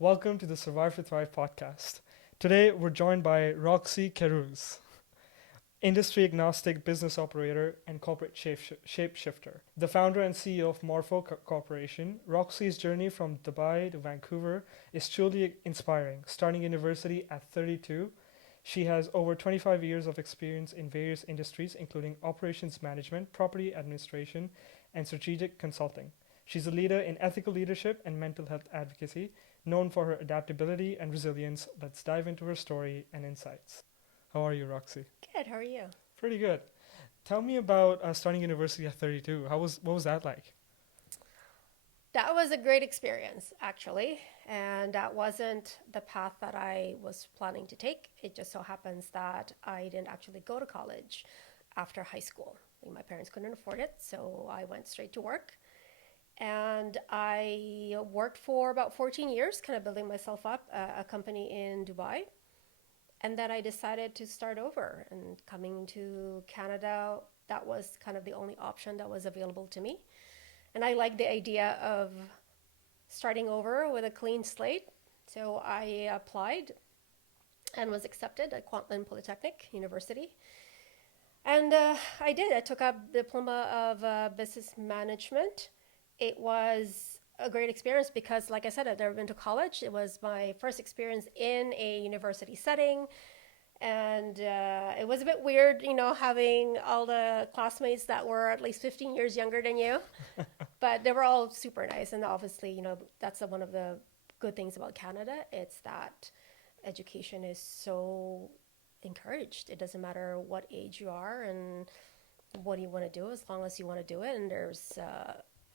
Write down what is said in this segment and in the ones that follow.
Welcome to the Survive to Thrive podcast. Today, we're joined by Roxy Querouz, industry agnostic business operator and corporate shapeshifter. The founder and CEO of Morpho Corporation, Roxy's journey from Dubai to Vancouver is truly inspiring. Starting university at 32, she has over 25 years of experience in various industries, including operations management, property administration, and strategic consulting. She's a leader in ethical leadership and mental health advocacy, known for her adaptability and resilience. Let's dive into her story and insights. How are you, Roxy? Good. How are you? Pretty good. Tell me about starting university at 32. What was that like? That was a great experience, actually. And that wasn't the path that I was planning to take. It just so happens that I didn't actually go to college after high school. My parents couldn't afford it, so I went straight to work. And I worked for about 14 years, kind of building myself up a company in Dubai. And then I decided to start over. And coming to Canada, that was kind of the only option that was available to me. And I liked the idea of starting over with a clean slate. So I applied and was accepted at Kwantlen Polytechnic University. And I did. I took up diploma of business management. It was a great experience because, like I said, I'd never been to college. It was my first experience in a university setting. And it was a bit weird, having all the classmates that were at least 15 years younger than you. But they were all super nice. And obviously, that's one of the good things about Canada. It's that education is so encouraged. It doesn't matter what age you are and what you want to do, as long as you want to do it. And there's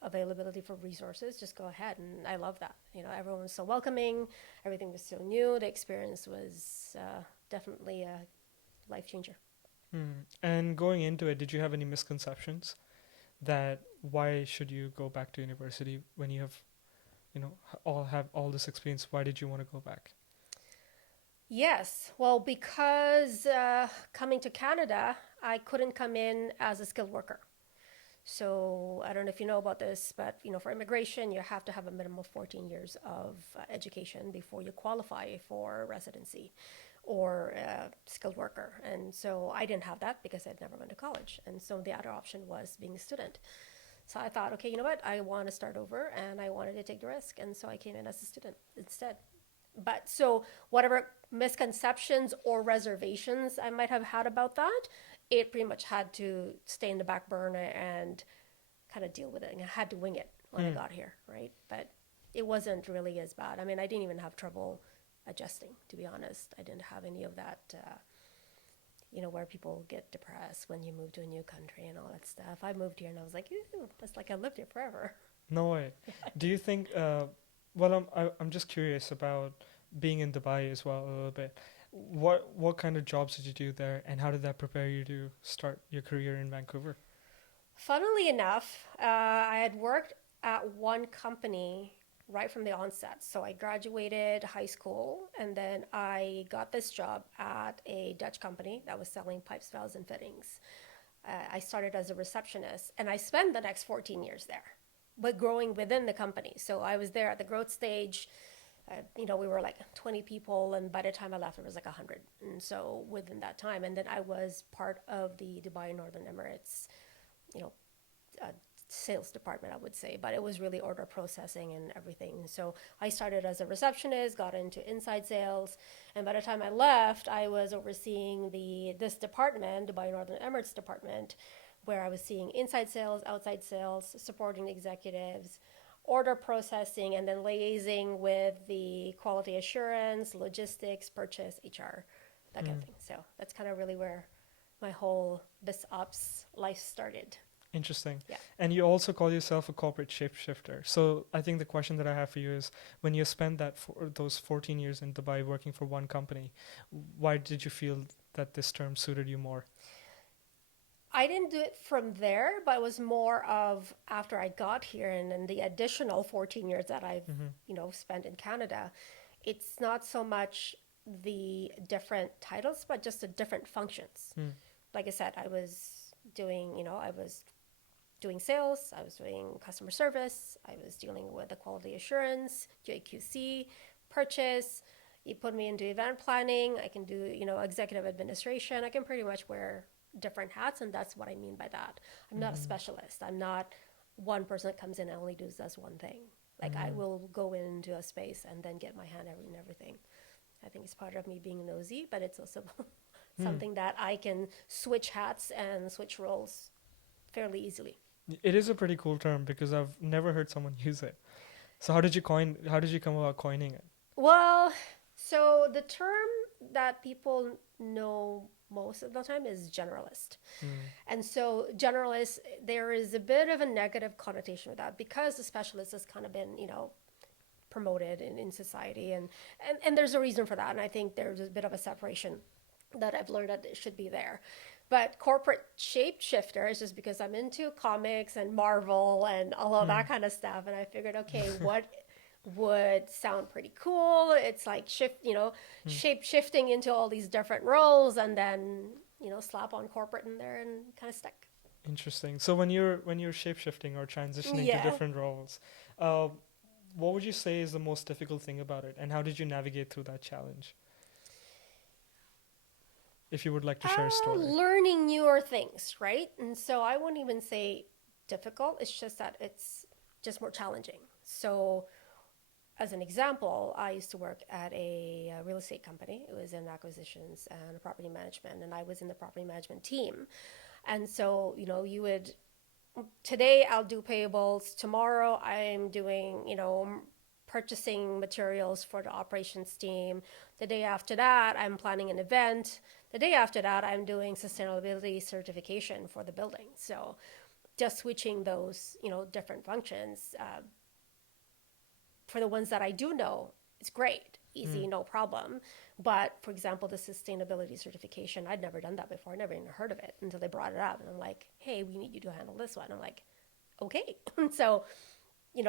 availability for resources, just go ahead. And I love that. Everyone was so welcoming. Everything was so new. The experience was definitely a life changer. And going into it, did you have any misconceptions that why should you go back to university when you have, all this experience? Why did you want to go back? Yes, well, because coming to Canada, I couldn't come in as a skilled worker. So I don't know if you know about this, but for immigration, you have to have a minimum of 14 years of education before you qualify for residency or skilled worker. And so I didn't have that because I'd never went to college. And so the other option was being a student. So I thought, okay, you know what? I want to start over and I wanted to take the risk. And so I came in as a student instead. But so whatever misconceptions or reservations I might have had about that, it pretty much had to stay in the back burner and kind of deal with it. And I had to wing it when I got here, right? But it wasn't really as bad. I mean, I didn't even have trouble adjusting, to be honest. I didn't have any of that, where people get depressed when you move to a new country and all that stuff. I moved here and I was like, ew, it's like I lived here forever. No way. Do you think? I'm just curious about being in Dubai as well a little bit. What kind of jobs did you do there, and how did that prepare you to start your career in Vancouver? Funnily enough, I had worked at one company right from the onset. So I graduated high school and then I got this job at a Dutch company that was selling pipes, valves, and fittings. I started as a receptionist and I spent the next 14 years there, but growing within the company. So I was there at the growth stage. We were like 20 people, and by the time I left, it was like 100. And so within that time, and then I was part of the Dubai Northern Emirates, you know, uh, sales department, I would say, but it was really order processing and everything. So I started as a receptionist, got into inside sales, and by the time I left, I was overseeing this department, Dubai Northern Emirates department, where I was seeing inside sales, outside sales, supporting executives, order processing, and then liaising with the quality assurance, logistics, purchase, HR, that kind of thing. So that's kind of really where my whole biz ops life started. Interesting. Yeah. And you also call yourself a corporate shapeshifter. So I think the question that I have for you is, when you spent those 14 years in Dubai working for one company, why did you feel that this term suited you more? I didn't do it from there, but it was more of after I got here and then the additional 14 years that I've, spent in Canada. It's not so much the different titles, but just the different functions. Like I said, I was doing sales, I was doing customer service, I was dealing with the quality assurance, JQC, purchase. You put me into event planning. I can do, executive administration. I can pretty much wear different hats, and that's what I mean by that. I'm not a specialist. I'm not one person that comes in and only does one thing. Like I will go into a space and then get my hand in everything. I think it's part of me being nosy, but it's also something that I can switch hats and switch roles fairly easily. It is a pretty cool term because I've never heard someone use it. So how did you come about coining it? Well, so the term that people know most of the time is generalist. And so generalist, there is a bit of a negative connotation with that because the specialist has kind of been, promoted in society and there's a reason for that. And I think there's a bit of a separation that I've learned that it should be there. But corporate shapeshifter is just because I'm into comics and Marvel and all of that kind of stuff. And I figured, okay, what would sound pretty cool? It's like shape shifting into all these different roles and then, slap on corporate in there and kind of stick. Interesting. So when you're shape shifting or transitioning to different roles, what would you say is the most difficult thing about it, and how did you navigate through that challenge? If you would like to share a story. Learning newer things, right? And so I wouldn't even say difficult. It's just that it's just more challenging. So as an example, I used to work at a real estate company. It was in acquisitions and property management, and I was in the property management team. And so, today I'll do payables. Tomorrow I'm doing, purchasing materials for the operations team. The day after that, I'm planning an event. The day after that, I'm doing sustainability certification for the building. So just switching those, different functions. For the ones that I do know, it's great, easy, no problem. But for example, the sustainability certification, I'd never done that before. I never even heard of it until they brought it up. And I'm like, hey, we need you to handle this one. I'm like, okay. So,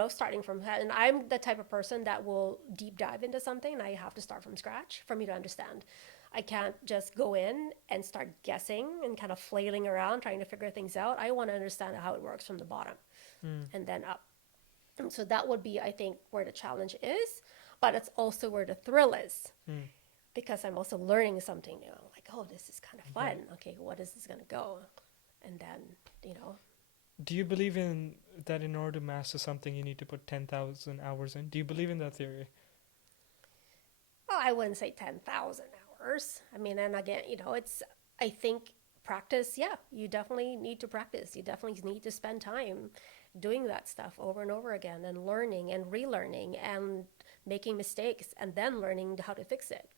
starting from that. And I'm the type of person that will deep dive into something and I have to start from scratch for me to understand. I can't just go in and start guessing and kind of flailing around trying to figure things out. I want to understand how it works from the bottom and then up. And so that would be, I think, where the challenge is, but it's also where the thrill is because I'm also learning something new. I'm like, oh, this is kind of fun. Okay, what is this going to go? And then, Do you believe in that in order to master something, you need to put 10,000 hours in? Do you believe in that theory? Well, I wouldn't say 10,000 hours. I mean, and again, I think practice, you definitely need to practice. You definitely need to spend time doing that stuff over and over again and learning and relearning and making mistakes and then learning how to fix it.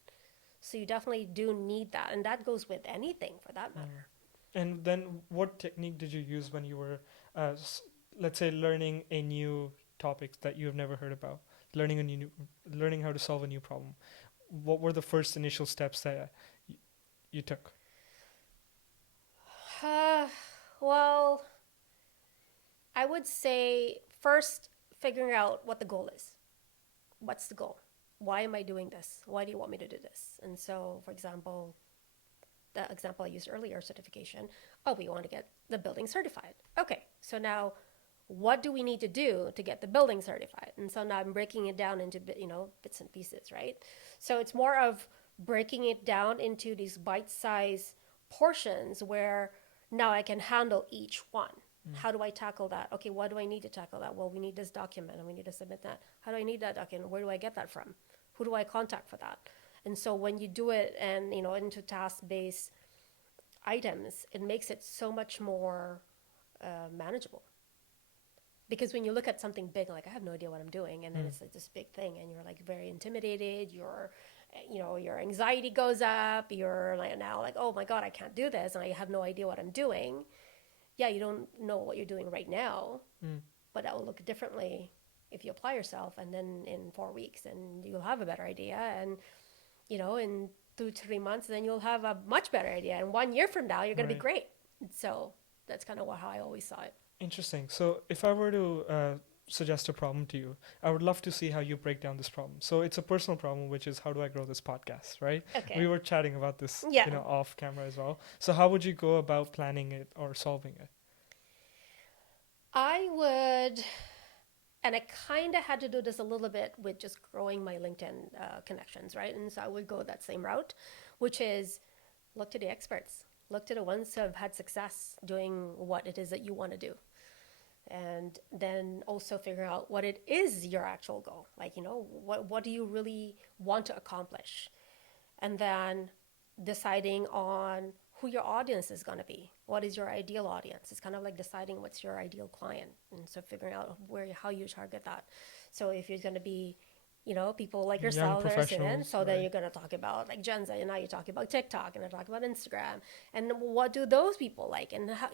So you definitely do need that. And that goes with anything for that matter. And then what technique did you use when you were, let's say, learning a new topic that you have never heard about, learning how to solve a new problem? What were the first initial steps that you took? Well, I would say first figuring out what the goal is. What's the goal? Why am I doing this? Why do you want me to do this? And so, for example, the example I used earlier, certification. Oh, we want to get the building certified. Okay, so now what do we need to do to get the building certified? And so now I'm breaking it down into bits and pieces, right? So it's more of breaking it down into these bite-sized portions where now I can handle each one. How do I tackle that? Okay, why do I need to tackle that? Well, we need this document and we need to submit that. How do I need that document? Where do I get that from? Who do I contact for that? And so when you do it and, into task-based items, it makes it so much more manageable. Because when you look at something big, like I have no idea what I'm doing, and then it's like this big thing, and you're like very intimidated. Your anxiety goes up. You're like now like, oh my God, I can't do this, and I have no idea what I'm doing. Yeah, you don't know what you're doing right now, but that will look differently if you apply yourself, and then in 4 weeks, and you'll have a better idea, and in 2 to 3 months, then you'll have a much better idea, and 1 year from now, you're going to be great. So that's kind of how I always saw it. Interesting. So if I were to suggest a problem to you, I would love to see how you break down this problem. So it's a personal problem, which is how do I grow this podcast, right? Okay. We were chatting about this, off camera as well. So how would you go about planning it or solving it? I would And I kind of had to do this a little bit with just growing my LinkedIn connections, right? And so I would go that same route, which is look to the experts, look to the ones who have had success doing what it is that you want to do. And then also figure out what it is your actual goal. Like, what do you really want to accomplish? And then deciding on who your audience is going to be. What is your ideal audience? It's kind of like deciding what's your ideal client. And so figuring out how you target that. So if you're going to be, people like Young yourself that are sitting, professionals, so then right? you're going to talk about like Gen Z, and now you talk about TikTok, and I talk about Instagram, and what do those people like, and how,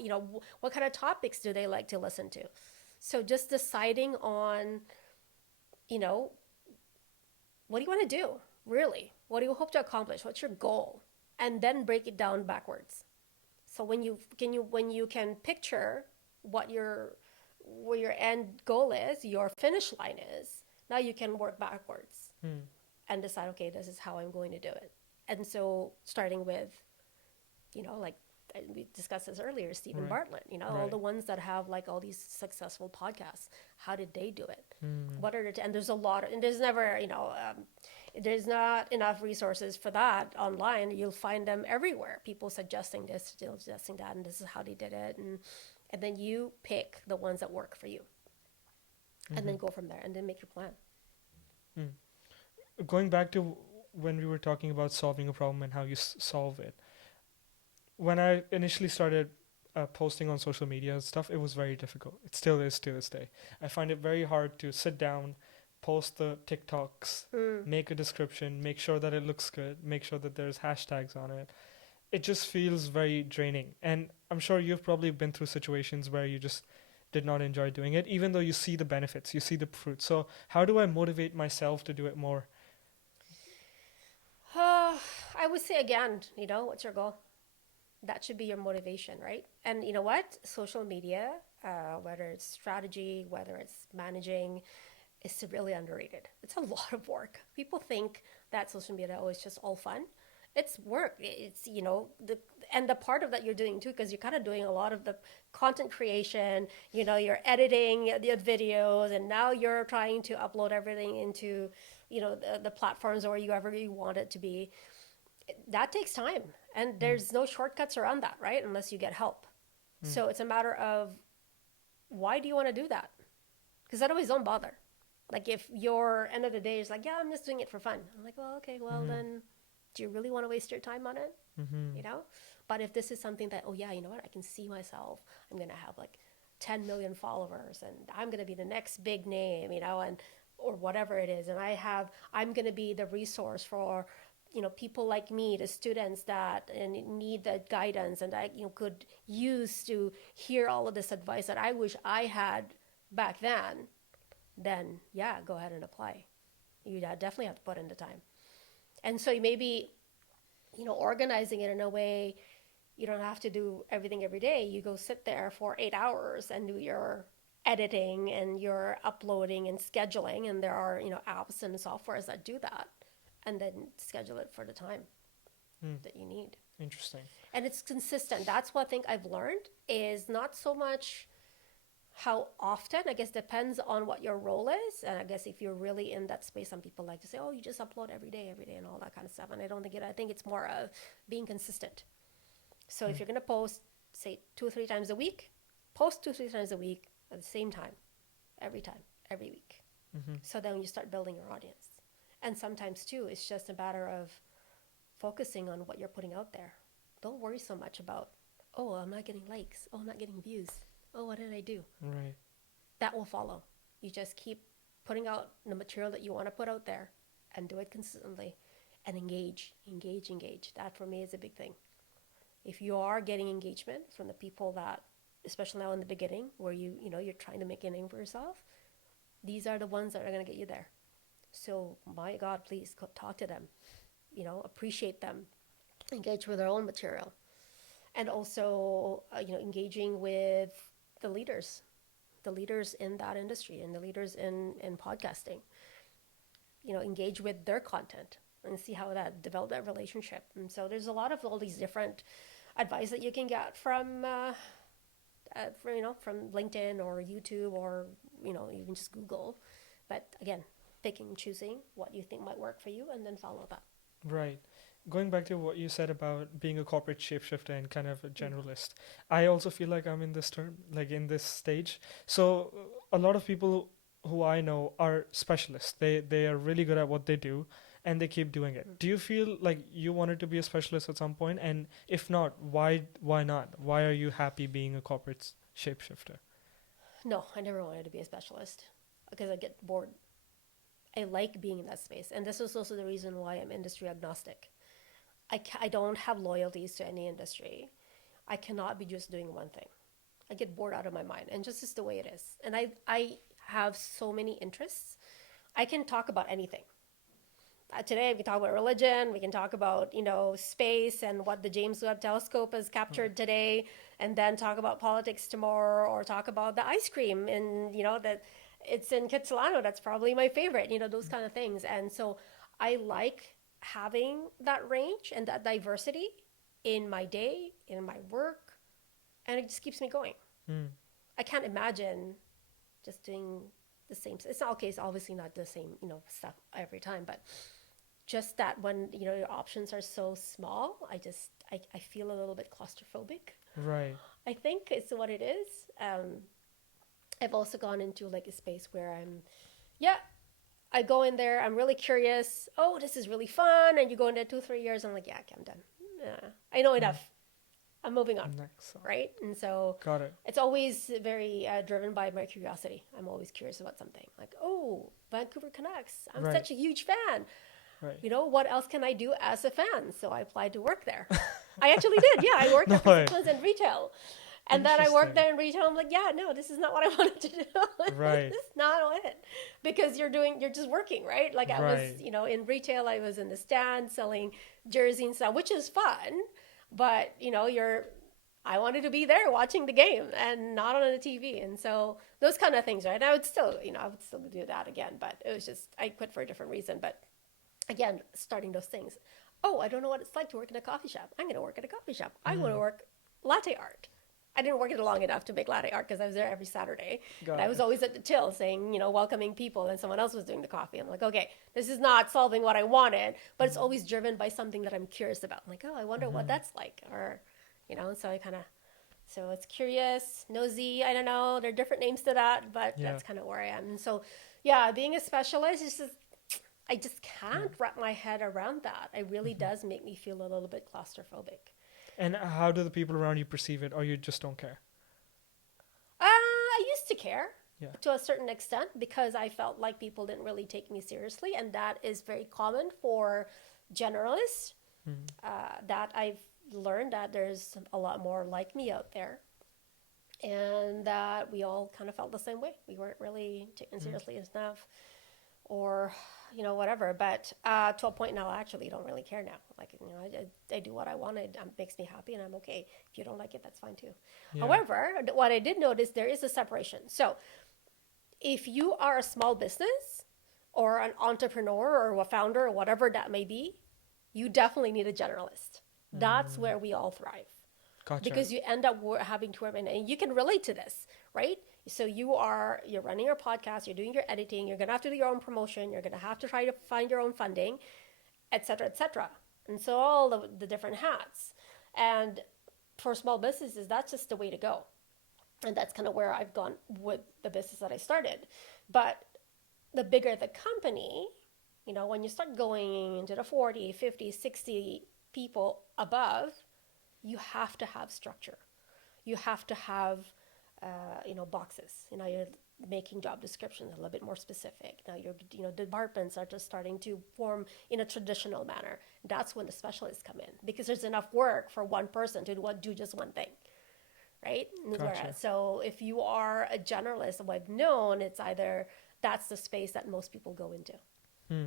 what kind of topics do they like to listen to? So just deciding on, what do you want to do, really? What do you hope to accomplish? What's your goal? And then break it down backwards. So when you can picture what where your end goal is, your finish line is, now you can work backwards and decide, okay, this is how I'm going to do it. And so starting with, like we discussed this earlier, Stephen Right. Bartlett, all Right. the ones that have like all these successful podcasts, how did they do it? What are and there's a lot, and there's never, there's not enough resources for that online. You'll find them everywhere. People suggesting this, suggesting that, and this is how they did it. And then you pick the ones that work for you. And then go from there and then make your plan. Going back to when we were talking about solving a problem and how you solve it, when I initially started posting on social media and stuff, it was very difficult. It still is to this day. I find it very hard to sit down, post the TikToks, make a description, make sure that it looks good, make sure that there's hashtags on it. It just feels very draining. And I'm sure you've probably been through situations where you just did not enjoy doing it, even though you see the benefits, you see the fruit. So how do I motivate myself to do it more? I would say again, what's your goal? That should be your motivation, right? And you know what? Social media, whether it's strategy, whether it's managing, is severely underrated. It's a lot of work. People think that social media, it's just all fun. It's work. It's, the part of that you're doing too, because you're kind of doing a lot of the content creation, you're editing the videos, and now you're trying to upload everything into, the platforms or wherever you want it to be. That takes time, and there's no shortcuts around that, right? Unless you get help. So it's a matter of, why do you want to do that? Because otherwise, don't bother. Like if your end of the day is like, yeah, I'm just doing it for fun. I'm like, well, okay, well then, do you really want to waste your time on it? But if this is something that, oh yeah, you know what, I can see myself, I'm gonna have like 10 million followers, and I'm gonna be the next big name, and or whatever it is, and I'm gonna be the resource for people like me, the students that need the guidance, and I could use to hear all of this advice that I wish I had back then yeah, go ahead and apply. You definitely have to put in the time. And so maybe organizing it in a way, you don't have to do everything every day. You go sit there for 8 hours and do your editing and your uploading and scheduling, and there are apps and softwares that do that, and then schedule it for the time that you need. Interesting. And it's consistent. That's what I think I've learned, is not so much how often. I guess depends on what your role is. And I guess if you're really in that space, some people like to say, oh, you just upload every day and all that kind of stuff. And I don't think I think it's more of being consistent. So if you're going to post, say 2 or 3 times a week, post 2 or 3 times a week at the same time, every week. So then you start building your audience. And sometimes too, it's just a matter of focusing on what you're putting out there. Don't worry so much about, oh, I'm not getting likes. Oh, I'm not getting views. Oh, what did I do? Right. That will follow. You just keep putting out the material that you want to put out there and do it consistently and engage. That for me is a big thing. If you are getting engagement from the people that, especially now in the beginning, where you're trying to make a name for yourself, these are the ones that are going to get you there. So, my God, please talk to them, appreciate them, engage with their own material. And also, engaging with the leaders in that industry and the leaders in podcasting, engage with their content and see how that develop that relationship. And so there's a lot of all these different advice that you can get from from LinkedIn or YouTube or, even just Google. But again, picking and choosing what you think might work for you and then follow that. Right. Going back to what you said about being a corporate shapeshifter and kind of a generalist, I also feel like I'm in this term, like in this stage. So a lot of people who I know are specialists. They are really good at what they do and they keep doing it. Do you feel like you wanted to be a specialist at some point? And if not, why not? Why are you happy being a corporate shapeshifter? No, I never wanted to be a specialist because I get bored. I like being in that space. And this is also the reason why I'm industry agnostic. I don't have loyalties to any industry. I cannot be just doing one thing. I get bored out of my mind. And just is the way it is. And I have so many interests. I can talk about anything. Today we can talk about religion, we can talk about, space and what the James Webb Telescope has captured today, and then talk about politics tomorrow, or talk about the ice cream and, that it's in Kitsilano. That's probably my favorite, those kind of things. And so I like having that range and that diversity in my day, in my work, and it just keeps me going. I can't imagine just doing the same. It's not okay. It's obviously not the same, stuff every time, but just that when, your options are so small, I feel a little bit claustrophobic. Right. I think it's what it is. I've also gone into like a space where I go in there, I'm really curious. Oh, this is really fun. And you go into 2-3 years, I'm like, yeah, okay, I'm done. I know enough. I'm moving on. Next. Right? And so Got it. it's always very driven by my curiosity. I'm always curious about something. Like, oh, Vancouver Canucks. I'm such a huge fan. Right. What else can I do as a fan? So I applied to work there. I actually did. Yeah, I worked there for 6 months in retail. And then I worked there in retail. I'm like, yeah, no, this is not what I wanted to do. Right. This is not it. Because you're just working, right? Like I was, in retail, I was in the stand selling jerseys and stuff, which is fun. But, I wanted to be there watching the game and not on the TV. And so those kind of things, right? And I would still do that again. But it was just, I quit for a different reason. But again, starting those things. Oh, I don't know what it's like to work in a coffee shop. I'm going to work at a coffee shop. I want to work latte art. I didn't work it long enough to make latte art because I was there every Saturday. And I was always at the till saying, welcoming people, and someone else was doing the coffee. I'm like, okay, this is not solving what I wanted, but it's always driven by something that I'm curious about. I'm like, oh, I wonder what that's like. Or, so I so it's curious, nosy, I don't know. There are different names to that, but that's kind of where I am. And so, being a specialist is just, I just can't wrap my head around that. It really does make me feel a little bit claustrophobic. And how do the people around you perceive it, or you just don't care? I used to care to a certain extent because I felt like people didn't really take me seriously, and that is very common for generalists. That I've learned that there's a lot more like me out there, and that we all kind of felt the same way. We weren't really taken seriously enough, or whatever. But to a point now, I actually don't really care now. Like, I do what I want. It makes me happy, and I'm okay. If you don't like it, that's fine too. However, what I did notice, there is a separation. So if you are a small business or an entrepreneur or a founder or whatever that may be, you definitely need a generalist. That's where we all thrive. Gotcha. Because you end up having to work, and you can relate to this, right? So you're running your podcast, you're doing your editing, you're going to have to do your own promotion, you're going to have to try to find your own funding, et cetera, et cetera. And so all the different hats. And for small businesses, that's just the way to go. And that's kind of where I've gone with the business that I started. But the bigger the company, when you start going into the 40, 50, 60 people above, you have to have structure. You have to have boxes. You're making job descriptions a little bit more specific. Now departments are just starting to form in a traditional manner. That's when the specialists come in, because there's enough work for one person to do just one thing, right? Gotcha. So if you are a generalist, what I've known, it's either that's the space that most people go into,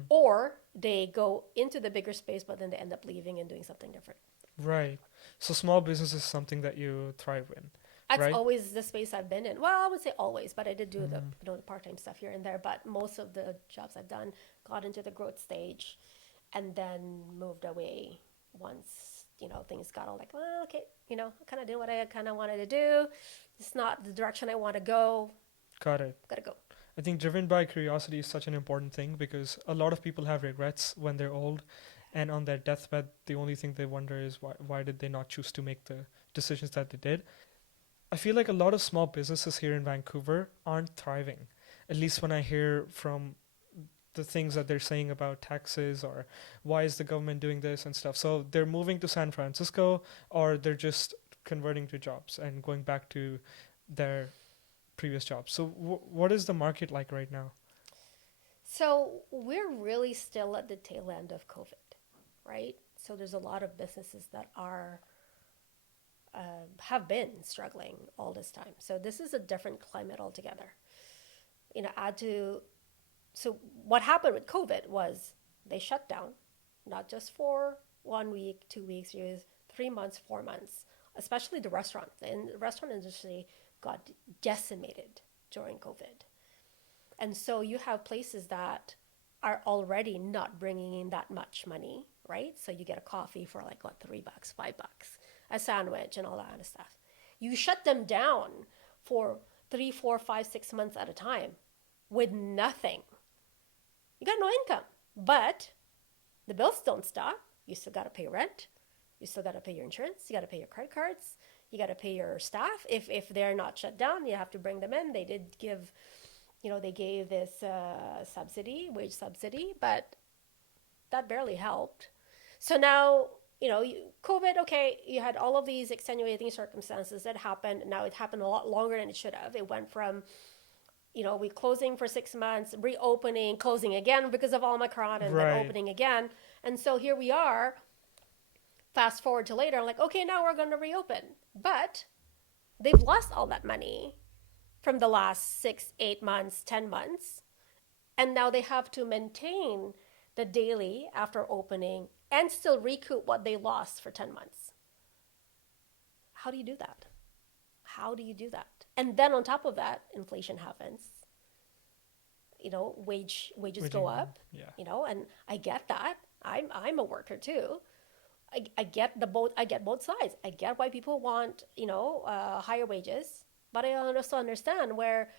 or they go into the bigger space, but then they end up leaving and doing something different. Right. So small business is something that you thrive in. That's always the space I've been in. Well, I would say always, but I did do the part-time stuff here and there. But most of the jobs I've done got into the growth stage, and then moved away once things got all like, well, okay, I kind of did what I kind of wanted to do. It's not the direction I want to go. Got it. Gotta go. I think driven by curiosity is such an important thing because a lot of people have regrets when they're old, and on their deathbed, the only thing they wonder is why did they not choose to make the decisions that they did. I feel like a lot of small businesses here in Vancouver aren't thriving. At least when I hear from the things that they're saying about taxes or why is the government doing this and stuff. So they're moving to San Francisco or they're just converting to jobs and going back to their previous jobs. So what is the market like right now? So we're really still at the tail end of COVID, right? So there's a lot of businesses that have been struggling all this time. So this is a different climate altogether. So what happened with COVID was they shut down, not just for 1 week, 2 weeks, 3 months, 4 months, especially the restaurant. And the restaurant industry got decimated during COVID. And so you have places that are already not bringing in that much money, right? So you get a coffee for like, what, $3, $5, a sandwich and all that kind of stuff. You shut them down for 3, 4, 5, 6 months at a time with nothing. You got no income, but the bills don't stop. You still got to pay rent. You still got to pay your insurance. You got to pay your credit cards. You got to pay your staff. If they're not shut down, you have to bring them in. They did give, they gave this wage subsidy, but that barely helped. So now, COVID, okay, you had all of these extenuating circumstances that happened. Now it happened a lot longer than it should have. It went from we closing for 6 months, reopening, closing again because of Omicron, and then opening again. And so here we are, fast forward to later, I'm like, okay, now we're going to reopen. But they've lost all that money from the last 6, 8 months, 10 months. And now they have to maintain the daily after opening and still recoup what they lost for 10 months. How do you do that? How do you do that? And then on top of that, inflation happens. Wages go up. Yeah. And I get that. I'm a worker too. I get both sides. I get why people want higher wages, but I also understand where,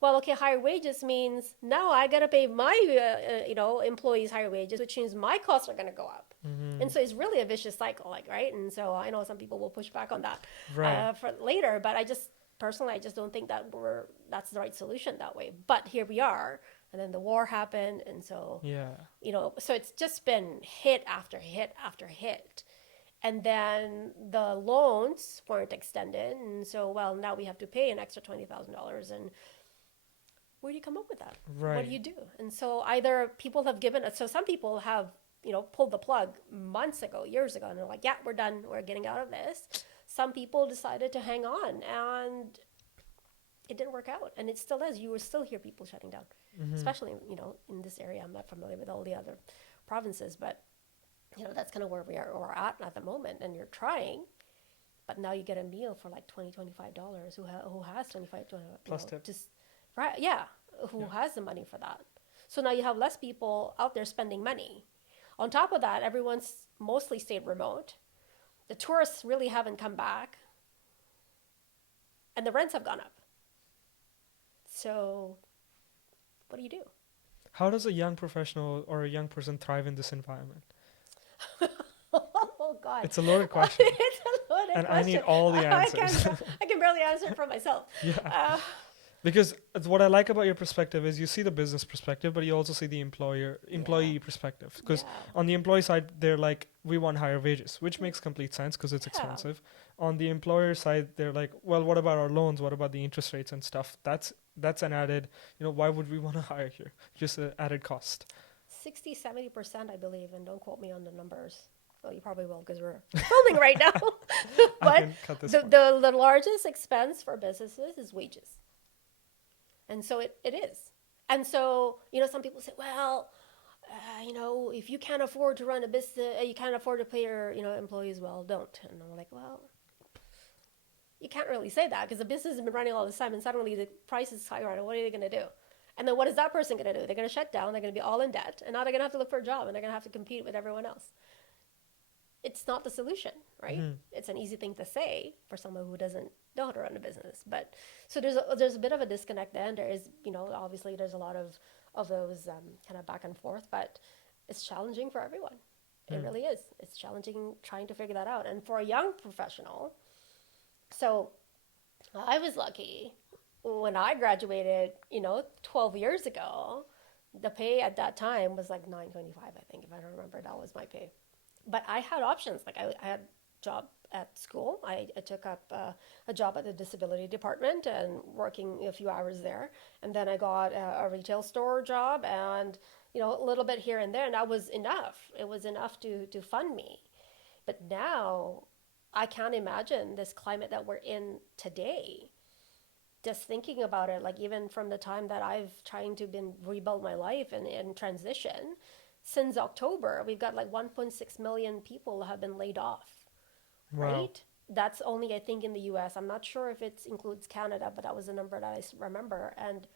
well, okay, higher wages means now I gotta pay my employees higher wages, which means my costs are gonna go up. Mm-hmm. And so it's really a vicious cycle, right? And so I know some people will push back on that for later, but I just don't think that's the right solution that way. But here we are, and then the war happened, and so so it's just been hit after hit after hit, and then the loans weren't extended, and so now we have to pay an extra $20,000, and where do you come up with that? Right. What do you do? And so either people have some people have pulled the plug months ago, years ago, and they're like, yeah, we're done, we're getting out of this. Some people decided to hang on, and it didn't work out, and it still is. You will still hear people shutting down, especially in this area. I'm not familiar with all the other provinces, but that's kind of where we're at the moment. And you're trying, but now you get a meal for like $20, $25. Who has $25 plus tip? Just right, who has the money for that? So now you have less people out there spending money. On top of that, everyone's mostly stayed remote. The tourists really haven't come back, and the rents have gone up. So what do you do? How does a young professional or a young person thrive in this environment? Oh, God. It's a loaded question. It's a loaded and question. I need all the answers. I can barely answer it for myself. Because what I like about your perspective is you see the business perspective, but you also see the employee perspective. Because on the employee side, they're like, we want higher wages, which makes complete sense because it's expensive. On the employer side, they're like, well, what about our loans? What about the interest rates and stuff? That's an added, why would we want to hire here? Just an added cost. 60-70%, I believe, and don't quote me on the numbers. Well, you probably will because we're filming right now. But the largest expense for businesses is wages. And so it is. And so, some people say, well, if you can't afford to run a business, you can't afford to pay your, employees, well, don't. And I'm like, well, you can't really say that because the business has been running all this time and suddenly the price is higher. What are they going to do? And then what is that person going to do? They're going to shut down. They're going to be all in debt. And now they're going to have to look for a job and they're going to have to compete with everyone else. it's not the solution, right? It's an easy thing to say for someone who doesn't know how to run a business. But so there's a bit of a disconnect there. And there is, obviously there's a lot of those kind of back and forth, but it's challenging for everyone. It really is. It's challenging trying to figure that out. And for a young professional, so I was lucky when I graduated, 12 years ago. The pay at that time was like $9.25, I think, if I don't remember. That was my pay. But I had options. Like I had a job at school. I took up a job at the disability department and working a few hours there. And then I got a retail store job and, a little bit here and there. And that was enough. It was enough to fund me. But now I can't imagine this climate that we're in today. Just thinking about it, like even from the time that I've trying to rebuild my life and transition, since October, we've got like 1.6 million people have been laid off, Wow. right? That's only, I think, in the US. I'm not sure if it includes Canada, but that was the number that I remember. And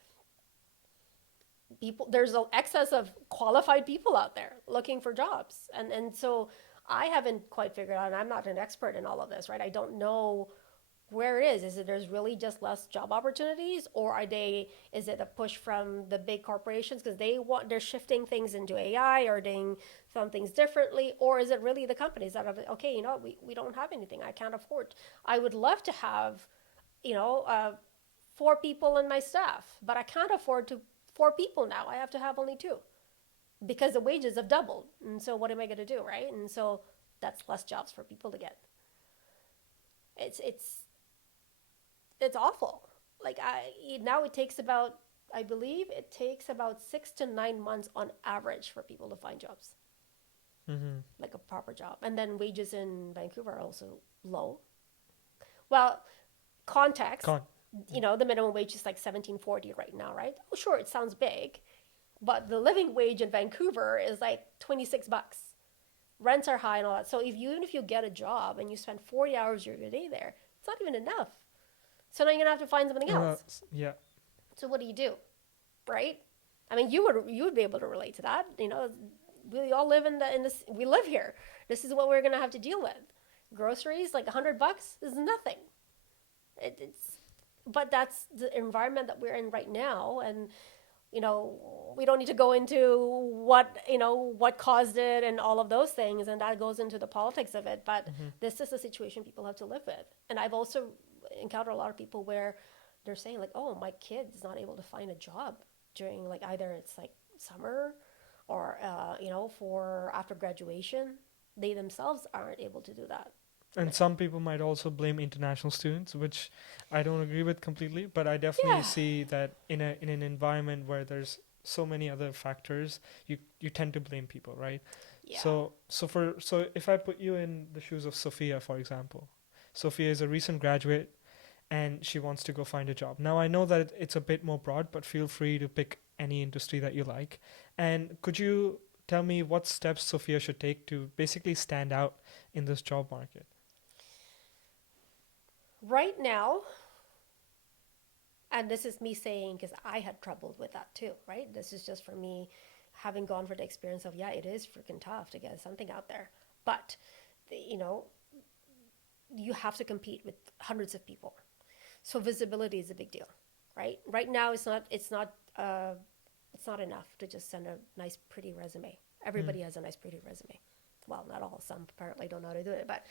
there's an excess of qualified people out there looking for jobs. And so I haven't quite figured out, and I'm not an expert in all of this, right? I don't know where it is. Is it there's really just less job opportunities, or is it a push from the big corporations because they're shifting things into AI or doing some things differently, or is it really the companies that are, okay, we don't have anything, I can't afford. I would love to have, 4 people in my staff, but I can't afford 4 people now. I have to have only 2 because the wages have doubled. And so what am I going to do, right? And so that's less jobs for people to get. It's awful. Like now it takes about, I believe it takes about 6 to 9 months on average for people to find jobs, like a proper job. And then wages in Vancouver are also low. Well, context, the minimum wage is like $17.40 right now, right? Oh, sure, it sounds big, but the living wage in Vancouver is like $26. Rents are high and all that. So even if you get a job and you spend 40 hours of your day there, it's not even enough. So now you're gonna have to find something else. Yeah. So what do you do, right? I mean, you would be able to relate to that. We all live in this. We live here. This is what we're gonna have to deal with. Groceries, like $100 is nothing. But that's the environment that we're in right now, and we don't need to go into what caused it and all of those things, and that goes into the politics of it. But this is a situation people have to live with. And I've also encountered a lot of people where they're saying like, oh, my kid's not able to find a job during like either it's like summer or for after graduation. They themselves aren't able to do that. And some people might also blame international students, which I don't agree with completely, but I definitely see that in an environment where there's so many other factors, you tend to blame people, right? Yeah. So if I put you in the shoes of Sophia, for example, Sophia is a recent graduate and she wants to go find a job. Now I know that it's a bit more broad, but feel free to pick any industry that you like. And could you tell me what steps Sophia should take to basically stand out in this job market? Right now, and this is me saying because I had trouble with that too, right? This is just for me having gone for the experience of, it is freaking tough to get something out there. But, you have to compete with hundreds of people. So visibility is a big deal, right? Right now, it's not enough to just send a nice, pretty resume. Everybody has a nice, pretty resume. Well, not all. Some apparently don't know how to do it, but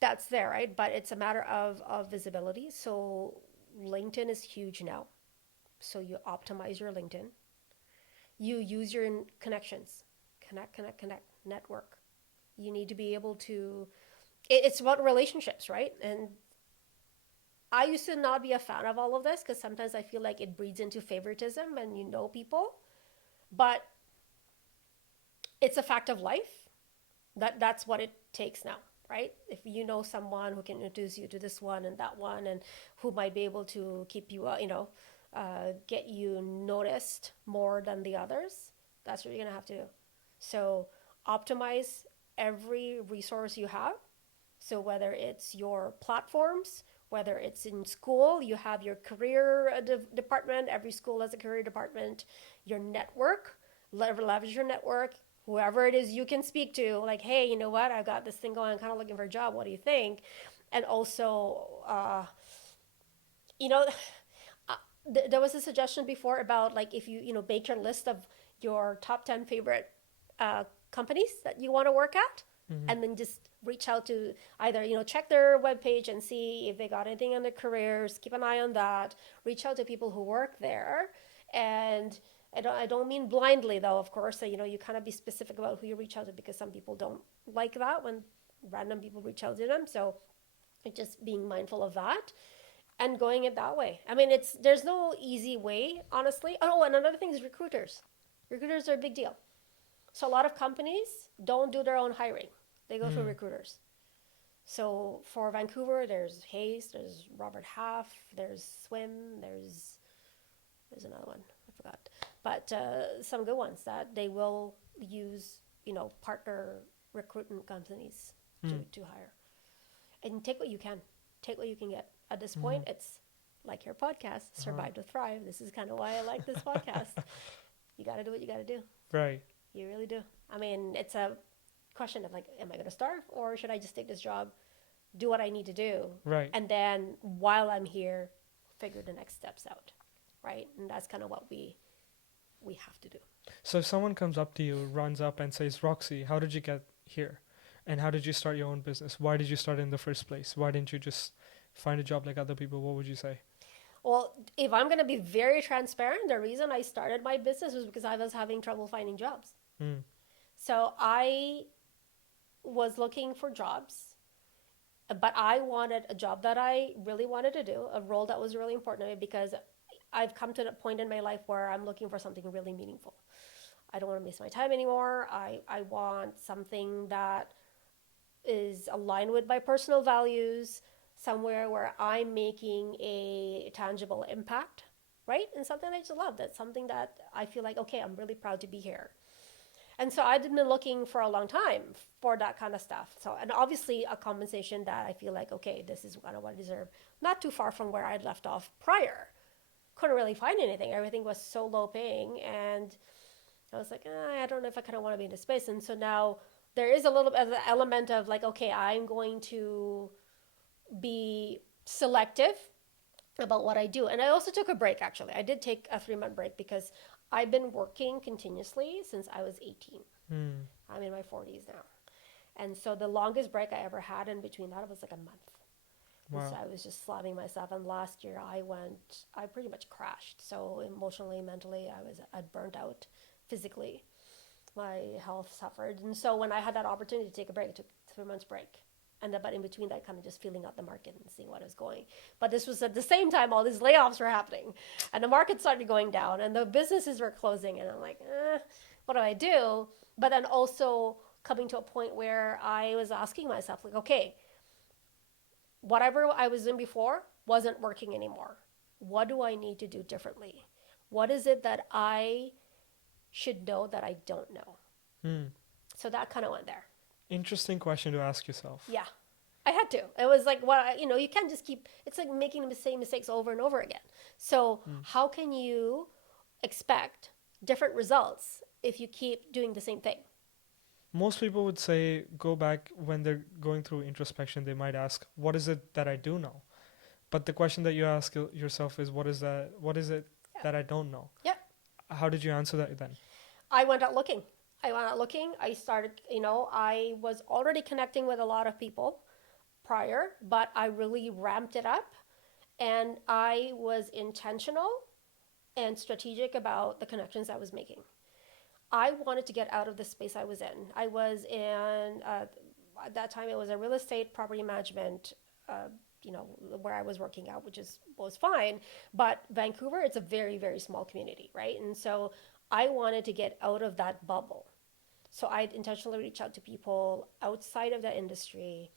that's there, right? But it's a matter of visibility. So LinkedIn is huge now. So you optimize your LinkedIn. You use your connections. Connect, network. You need to be able to, it's about relationships, right? And I used to not be a fan of all of this because sometimes I feel like it breeds into favoritism and people. But it's a fact of life. That's what it takes now. Right? If you know someone who can introduce you to this one and that one and who might be able to keep you, get you noticed more than the others, that's what you're going to have to do. So optimize every resource you have. So whether it's your platforms, whether it's in school, you have your career department. Every school has a career department. Your network, leverage your network. whoever it is you can speak to, like, hey, you know what, I've got this thing going, I'm kind of looking for a job, what do you think? And also, you know, there was a suggestion before about, like, if you know, make your list of your top 10 favorite companies that you want to work at, and then just reach out to either, you know, check their webpage and see if they got anything on their careers, keep an eye on that, reach out to people who work there. And I don't mean blindly, though, of course. So, you know, you kind of be specific about who you reach out to, because some people don't like that when random people reach out to them. So just being mindful of that and going it that way. I mean, there's no easy way, honestly. Oh, and another thing is recruiters. Recruiters are a big deal. So a lot of companies don't do their own hiring. They go through recruiters. So for Vancouver, there's Hayes, there's Robert Half, there's Swim, there's another one, I forgot. But some good ones that they will use, you know, partner recruitment companies to hire. And take what you can. Take what you can get. At this point, it's like your podcast, Survive to Thrive. This is kind of why I like this podcast. You got to do what you got to do. Right. You really do. I mean, it's a question of, like, am I going to starve, or should I just take this job, do what I need to do, right, and then while I'm here, figure the next steps out, right? And that's kind of what we have to do. So if someone comes up to you, runs up and says, Roxy, how did you get here? And how did you start your own business? Why did you start in the first place? Why didn't you just find a job like other people? What would you say? Well, if I'm going to be very transparent, the reason I started my business was because I was having trouble finding jobs. So I was looking for jobs, but I wanted a job that I really wanted to do, a role that was really important to me, because I've come to a point in my life where I'm looking for something really meaningful. I don't want to waste my time anymore. I want something that is aligned with my personal values, somewhere where I'm making a tangible impact, right? And something I just love. That's something that I feel like, okay, I'm really proud to be here. And so I've been looking for a long time for that kind of stuff. So, and obviously a compensation that I feel like, okay, this is kind of what I deserve. Not too far from where I'd left off prior. Couldn't really find anything. Everything was so low paying. And I was like, I don't know if I kind of want to be in this space. And so now there is a little bit of the element of, like, okay, I'm going to be selective about what I do. And I also took a break, actually. I did take a 3-month break because I've been working continuously since I was 18. I'm in my 40s now. And so the longest break I ever had in between that was like a month. Wow. So I was just slamming myself. And last year I pretty much crashed. So emotionally, mentally, I'd burnt out. Physically, my health suffered. And so when I had that opportunity to take a break, I took 3 months break. And then, but in between that, kind of just feeling out the market and seeing what was going. But this was at the same time all these layoffs were happening, and the market started going down, and the businesses were closing, and I'm like, what do I do? But then also coming to a point where I was asking myself, like, okay, whatever I was in before wasn't working anymore. What do I need to do differently? What is it that I should know that I don't know? So that kind of went there. Interesting question to ask yourself. Yeah, I had to. It was like, well, you know, you can't just keep, it's like making the same mistakes over and over again. So how can you expect different results if you keep doing the same thing? Most people would say, go back when they're going through introspection, they might ask, what is it that I do know? But the question that you ask yourself is, what is it that I don't know? Yeah. How did you answer that then? I went out looking. I started, you know, I was already connecting with a lot of people prior, but I really ramped it up, and I was intentional and strategic about the connections I was making. I wanted to get out of the space I was in. I was in, at that time, it was a real estate property management, you know, where I was working out, which was fine. But Vancouver, it's a very, very small community, right? And so I wanted to get out of that bubble. So I intentionally reached out to people outside of the industry,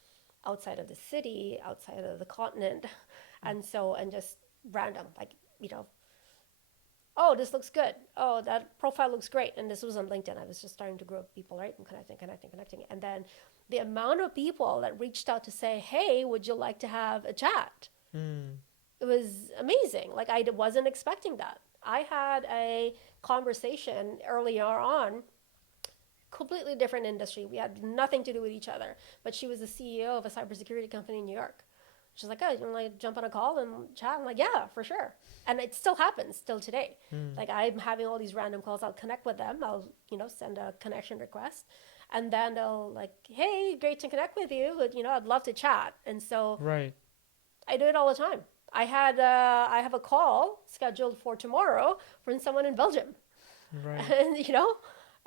outside of the city, outside of the continent. And just random, like, you know, oh, this looks good. Oh, that profile looks great. And this was on LinkedIn. I was just starting to grow people, right? And connecting. And then the amount of people that reached out to say, hey, would you like to have a chat? It was amazing. Like, I wasn't expecting that. I had a conversation earlier on completely different industry. We had nothing to do with each other. But she was the CEO of a cybersecurity company in New York. She's like, oh, you want to like jump on a call and chat? I'm like, yeah, for sure. And it still happens still today. Like I'm having all these random calls. I'll connect with them. I'll, send a connection request. And then they'll like, hey, great to connect with you. But, I'd love to chat. And so Right. I do it all the time. I have a call scheduled for tomorrow from someone in Belgium. Right. And,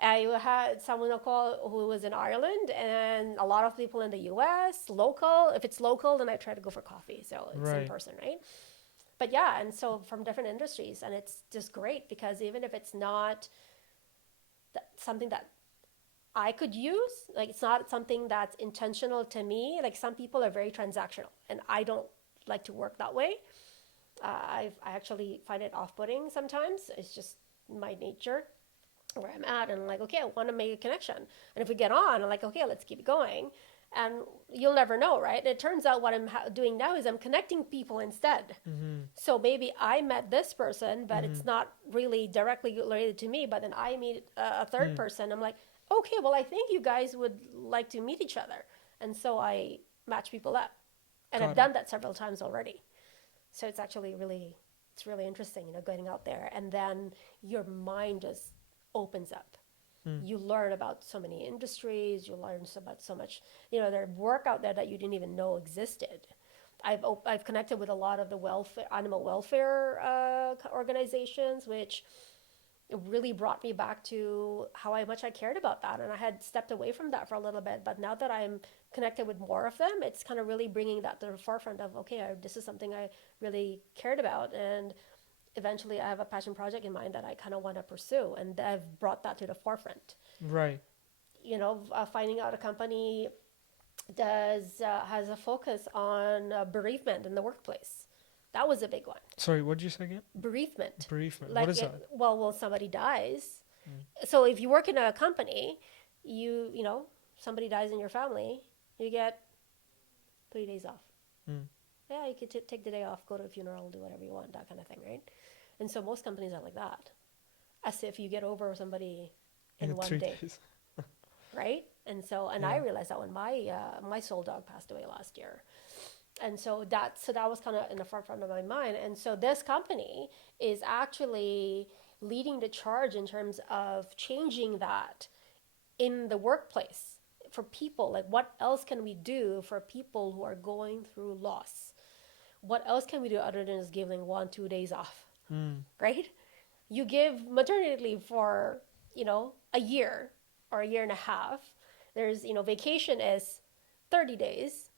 I had someone a call who was in Ireland and a lot of people in the US, local. If it's local, then I try to go for coffee. So it's in Right. person, right? But yeah, and so from different industries. And it's just great because even if it's not something that I could use, like it's not something that's intentional to me. Like some people are very transactional and I don't like to work that way. I actually find it off-putting sometimes. It's just my nature where I'm at, and I'm like, okay, I want to make a connection. And if we get on, I'm like, okay, let's keep it going. And you'll never know, right? And it turns out what I'm doing now is I'm connecting people instead. So maybe I met this person, but it's not really directly related to me. But then I meet a third person. I'm like, okay, well, I think you guys would like to meet each other. And so I match people up. And Got I've done that several times already. So it's actually it's really interesting, getting out there. And then your mind just opens up. You learn about so many industries. You learn about so much, there's work out there that you didn't even know existed. I've connected with a lot of the animal welfare organizations, which it really brought me back to how much I cared about that. And I had stepped away from that for a little bit. But now that I'm connected with more of them, it's kind of really bringing that to the forefront of, okay, this is something I really cared about. And eventually I have a passion project in mind that I kind of want to pursue. And I've brought that to the forefront. Right. Finding out a company has a focus on bereavement in the workplace. That was a big one. Sorry, what did you say again? Bereavement. Bereavement. Like What is that? Well, somebody dies. So if you work in a company, somebody dies in your family, you get 3 days off. Yeah, you could take the day off, go to a funeral, do whatever you want, that kind of thing, right? And so most companies are like that, as if you get over somebody in 1 day, right? And so, I realized that when my soul dog passed away last year. And so that was kind of in the forefront of my mind. And so this company is actually leading the charge in terms of changing that in the workplace for people. Like, what else can we do for people who are going through loss? What else can we do other than just giving 1-2 days off, right? You give maternity leave for, a year or a year and a half. There's, vacation is 30 days.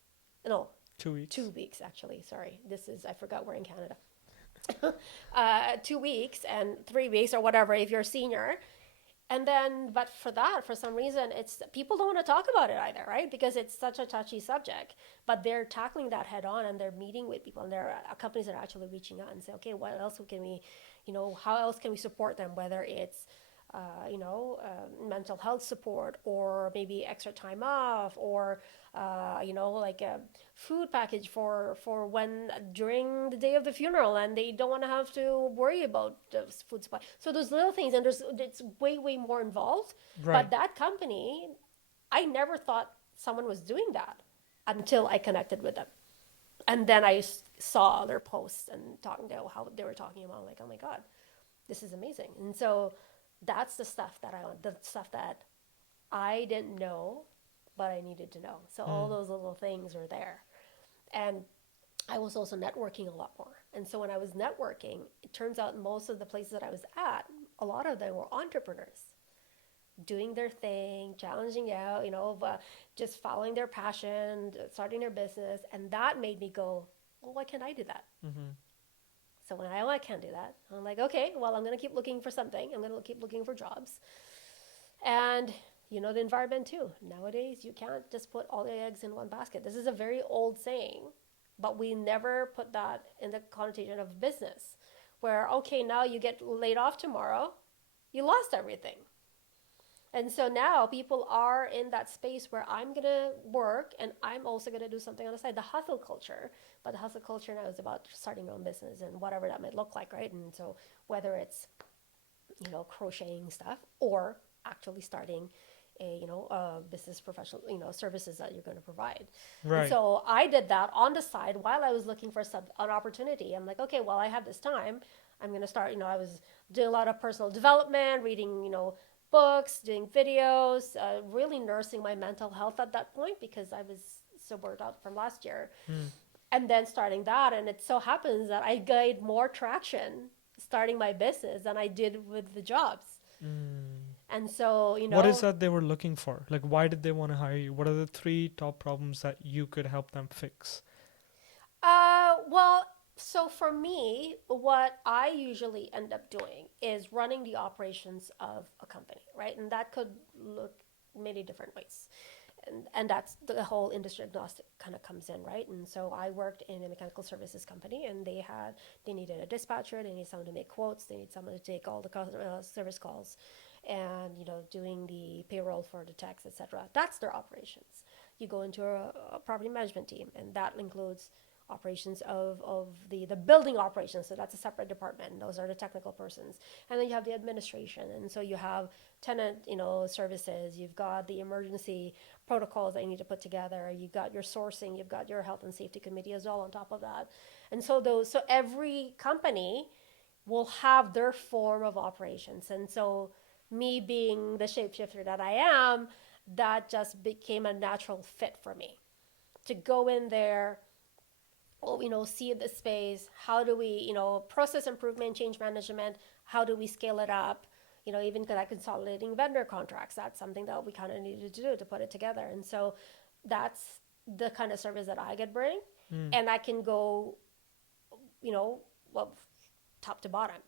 No, 2 weeks. 2 weeks, actually. Sorry. I forgot we're in Canada. 2 weeks and 3 weeks or whatever if you're a senior. And then, but for some reason, people don't want to talk about it either, right? Because it's such a touchy subject. But they're tackling that head on, and they're meeting with people, and there are companies that are actually reaching out and say, okay, what else can we, how else can we support them? Whether it's mental health support, or maybe extra time off, or like a food package for when during the day of the funeral, and they don't want to have to worry about the food supply. So those little things, and it's way more involved. Right. But that company, I never thought someone was doing that until I connected with them, and then I saw their posts and talking to how they were talking about. I'm like, oh my god, this is amazing. And so that's the stuff that I want, the stuff that I didn't know, but I needed to know. So all those little things were there. And I was also networking a lot more. And so when I was networking, it turns out most of the places that I was at, a lot of them were entrepreneurs doing their thing, challenging out, just following their passion, starting their business. And that made me go, well, why can't I do that? So when I can't do that, I'm like, okay, well, I'm going to keep looking for something. I'm going to keep looking for jobs. And, the environment too. Nowadays, you can't just put all the eggs in one basket. This is a very old saying, but we never put that in the connotation of business, where, okay, now you get laid off tomorrow, you lost everything. And so now people are in that space where I'm going to work and I'm also going to do something on the side, the hustle culture. But the hustle culture now is about starting your own business and whatever that might look like, right? And so whether it's, crocheting stuff or actually starting business professional, services that you're going to provide. And Right. so I did that on the side while I was looking for an opportunity. I'm like, okay, well, I have this time. I'm going to start, I was doing a lot of personal development, reading, books, doing videos, really nursing my mental health at that point because I was so burnt out from last year. Mm. And then starting that, and it so happens that I gained more traction starting my business than I did with the jobs. Mm. And so, What is that they were looking for? Like, why did they want to hire you? What are the 3 top problems that you could help them fix? Well, so for me, what I usually end up doing is running the operations of a company, right? And that could look many different ways. And that's the whole industry agnostic kind of comes in, right? And so I worked in a mechanical services company, and they needed a dispatcher, they needed someone to make quotes, they need someone to take all the service calls, and doing the payroll for the techs, etc. That's their operations. You go into a property management team, and that includes operations of the building operations. So that's a separate department. Those are the technical persons. And then you have the administration. And so you have tenant, services. You've got the emergency protocols that you need to put together. You've got your sourcing. You've got your health and safety committee as well on top of that. And so every company will have their form of operations. And so me being the shapeshifter that I am, that just became a natural fit for me to go in there, see the space. How do we, process improvement, change management? How do we scale it up? Even like consolidating vendor contracts. That's something that we kind of needed to do to put it together. And so that's the kind of service that I could bring. Mm. And I can go, well, top to bottom.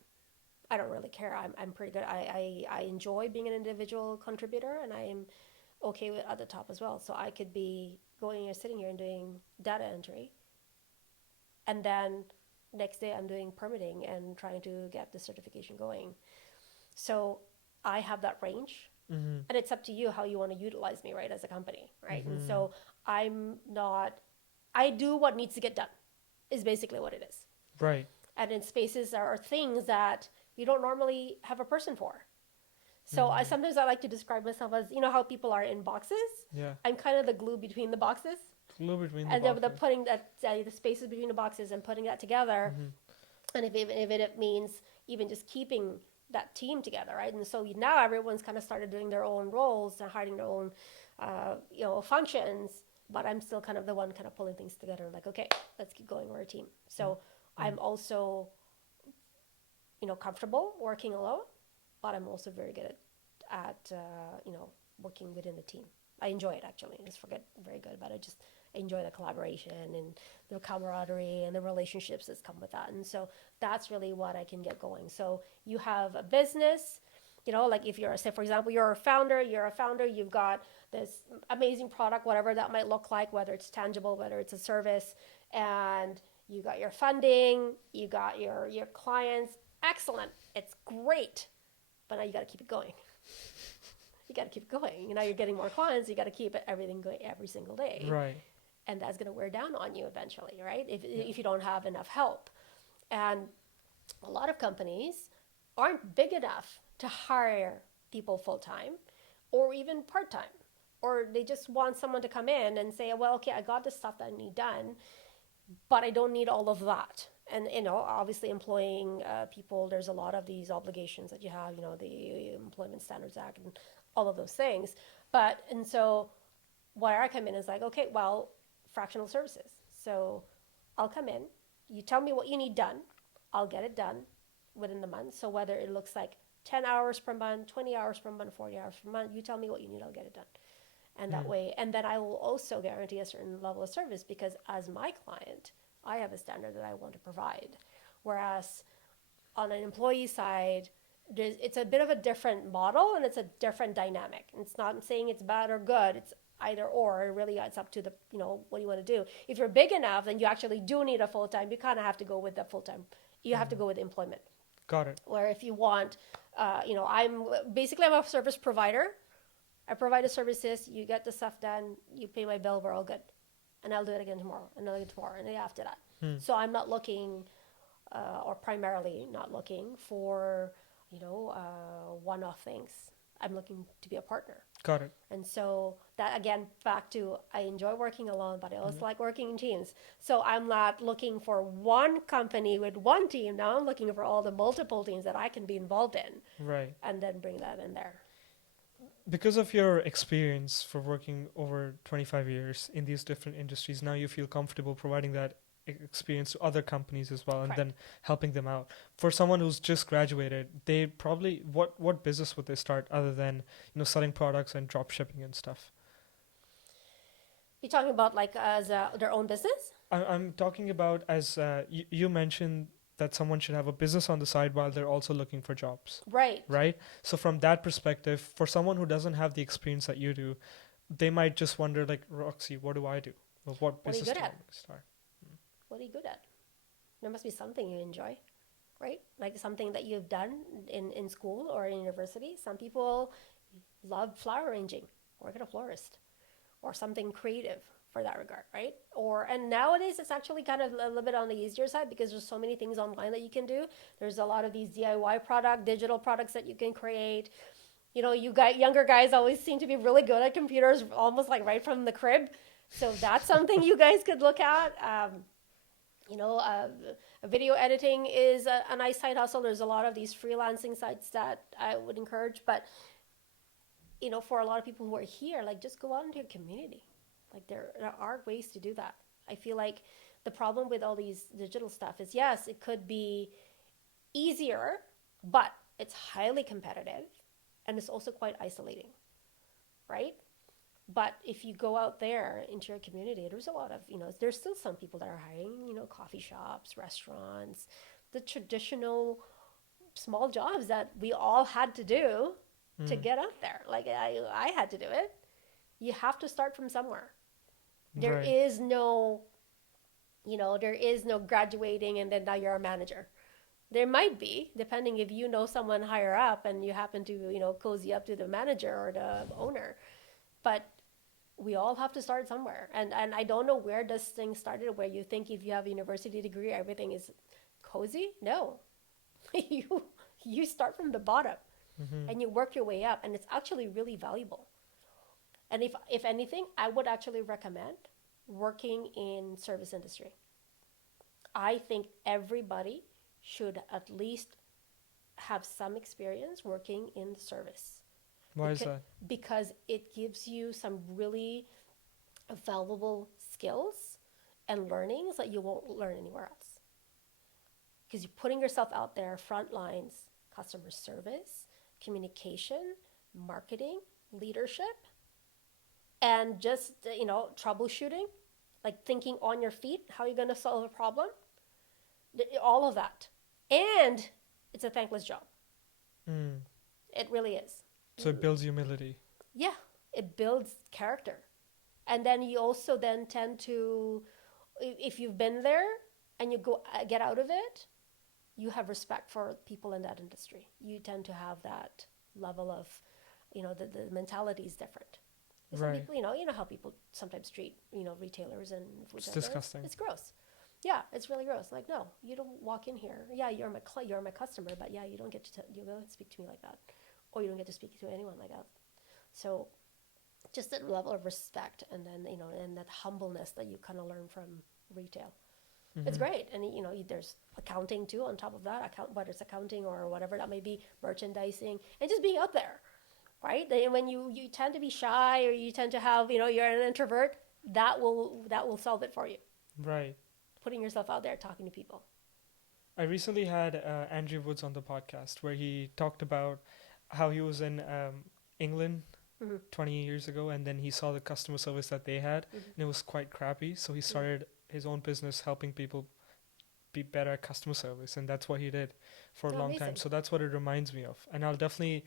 I don't really care. I'm pretty good. I enjoy being an individual contributor, and I am okay with at the top as well. So I could be going and sitting here and doing data entry, and then next day I'm doing permitting and trying to get the certification going. So I have that range, Mm-hmm. and it's up to you how you want to utilize me, right, as a company, right? Mm-hmm. And so I do what needs to get done, is basically what it is. Right. And in spaces there are things that you don't normally have a person for. So I sometimes I like to describe myself as, how people are in boxes. Yeah. I'm kind of the glue between the boxes. Glue between the And boxes. they're putting the spaces between the boxes and putting that together. And if it means even just keeping that team together, right? And so now everyone's kind of started doing their own roles and hiding their own, functions. But I'm still kind of the one kind of pulling things together. Like, okay, let's keep going. We're a team. So I'm also, comfortable working alone, but I'm also very good at working within the team. I enjoy it, actually. I just forget very good about it. Just enjoy the collaboration and the camaraderie and the relationships that come with that. And so that's really what I can get going. So you have a business, like if you're, say, for example, you're a founder, you've got this amazing product, whatever that might look like, whether it's tangible, whether it's a service, and you got your funding, you got your clients. Excellent. It's great. But now you got to keep it going. You got to keep going. You're getting more clients. You got to keep everything going every single day. Right. And that's going to wear down on you eventually, right? If you don't have enough help. And a lot of companies aren't big enough to hire people full-time or even part-time. Or they just want someone to come in and say, well, okay, I got this stuff that I need done, but I don't need all of that. And, obviously employing people, there's a lot of these obligations that you have, the Employment Standards Act and all of those things. And so where I come in is like, okay, well, fractional services. So I'll come in, you tell me what you need done, I'll get it done within the month. So whether it looks like 10 hours per month, 20 hours per month, 40 hours per month, you tell me what you need, I'll get it done. And that way, and then I will also guarantee a certain level of service because as my client, I have a standard that I want to provide. Whereas on an employee side, it's a bit of a different model and it's a different dynamic. And it's not saying it's bad or good. It's either or. Really, it's up to the, what you want to do. If you're big enough, then you actually do need a full-time. You kind of have to go with the full-time. You have to go with employment. Got it. Where if you want, I'm a service provider. I provide the services. You get the stuff done. You pay my bill. We're all good. And I'll do it again tomorrow, and another tomorrow, and the day after that. So I'm not looking, or primarily not looking for, one-off things. I'm looking to be a partner. Got it. And so that again, back to I enjoy working alone, but I also like working in teams. So I'm not looking for one company with one team. Now I'm looking for all the multiple teams that I can be involved in Right. and then bring that in there. Because of your experience for working over 25 years in these different industries, now you feel comfortable providing that experience to other companies as well, and Correct. then helping them out. For someone who's just graduated, they probably what business would they start other than selling products and drop shipping and stuff? You're talking about like as their own business? I'm talking about as you mentioned that someone should have a business on the side while they're also looking for jobs, Right. right? So from that perspective, for someone who doesn't have the experience that you do, they might just wonder like, Roxy, what do I do? Well, what What are you business good do I at? start? What are you good at? There must be something you enjoy, right? Like something that you've done in school or in university. Some people love flower arranging, work at a florist, or something creative for that regard, right? And nowadays it's actually kind of a little bit on the easier side because there's so many things online that you can do. There's a lot of these DIY digital products that you can create. Younger guys always seem to be really good at computers, almost like right from the crib. So that's something you guys could look at. You know, uh, Video editing is a nice side hustle. There's a lot of these freelancing sites that I would encourage, but for a lot of people who are here, like just go out into your community. Like there are ways to do that. I feel like the problem with all these digital stuff is yes, it could be easier, but it's highly competitive and it's also quite isolating, right? But if you go out there into your community, there's a lot of, there's still some people that are hiring, coffee shops, restaurants, the traditional small jobs that we all had to do to get out there. Like I had to do it. You have to start from somewhere. There Right. is no, there is no graduating and then now you're a manager. There might be, depending if you know someone higher up and you happen to, cozy up to the manager or the owner. But we all have to start somewhere. And I don't know where this thing started, where you think if you have a university degree, everything is cozy. No. you start from the bottom and you work your way up. And it's actually really valuable. And if anything, I would actually recommend working in service industry. I think everybody should at least have some experience working in the service. Why is that? Because it gives you some really valuable skills and learnings that you won't learn anywhere else. Because you're putting yourself out there, front lines, customer service, communication, marketing, leadership, and just, troubleshooting, like thinking on your feet, how you're going to solve a problem, all of that. And it's a thankless job. It really is. So it builds humility. Yeah, it builds character. And then you also then tend to, if you've been there and you get out of it, you have respect for people in that industry. You tend to have that level of, the mentality is different. Some Right. people, you know how people sometimes treat, retailers and food It's centers. disgusting. It's gross. Yeah, it's really gross. Like, no, you don't walk in here. Yeah, you're my customer, but yeah, you don't get to you don't speak to me like that, or you don't get to speak to anyone like that. So, just that level of respect, and then and that humbleness that you kind of learn from retail. It's great, and there's accounting too on top of that. Whether it's accounting or whatever that may be, merchandising, and just being out there, right? And when you tend to be shy or you tend to have you're an introvert, that will solve it for you. Right. Putting yourself out there, talking to people. I recently had Andrew Woods on the podcast where he talked about how he was in England 20 years ago, and then he saw the customer service that they had, and it was quite crappy. So he started his own business helping people be better at customer service, and that's what he did for a long time. Amazing. So that's what it reminds me of, and I'll definitely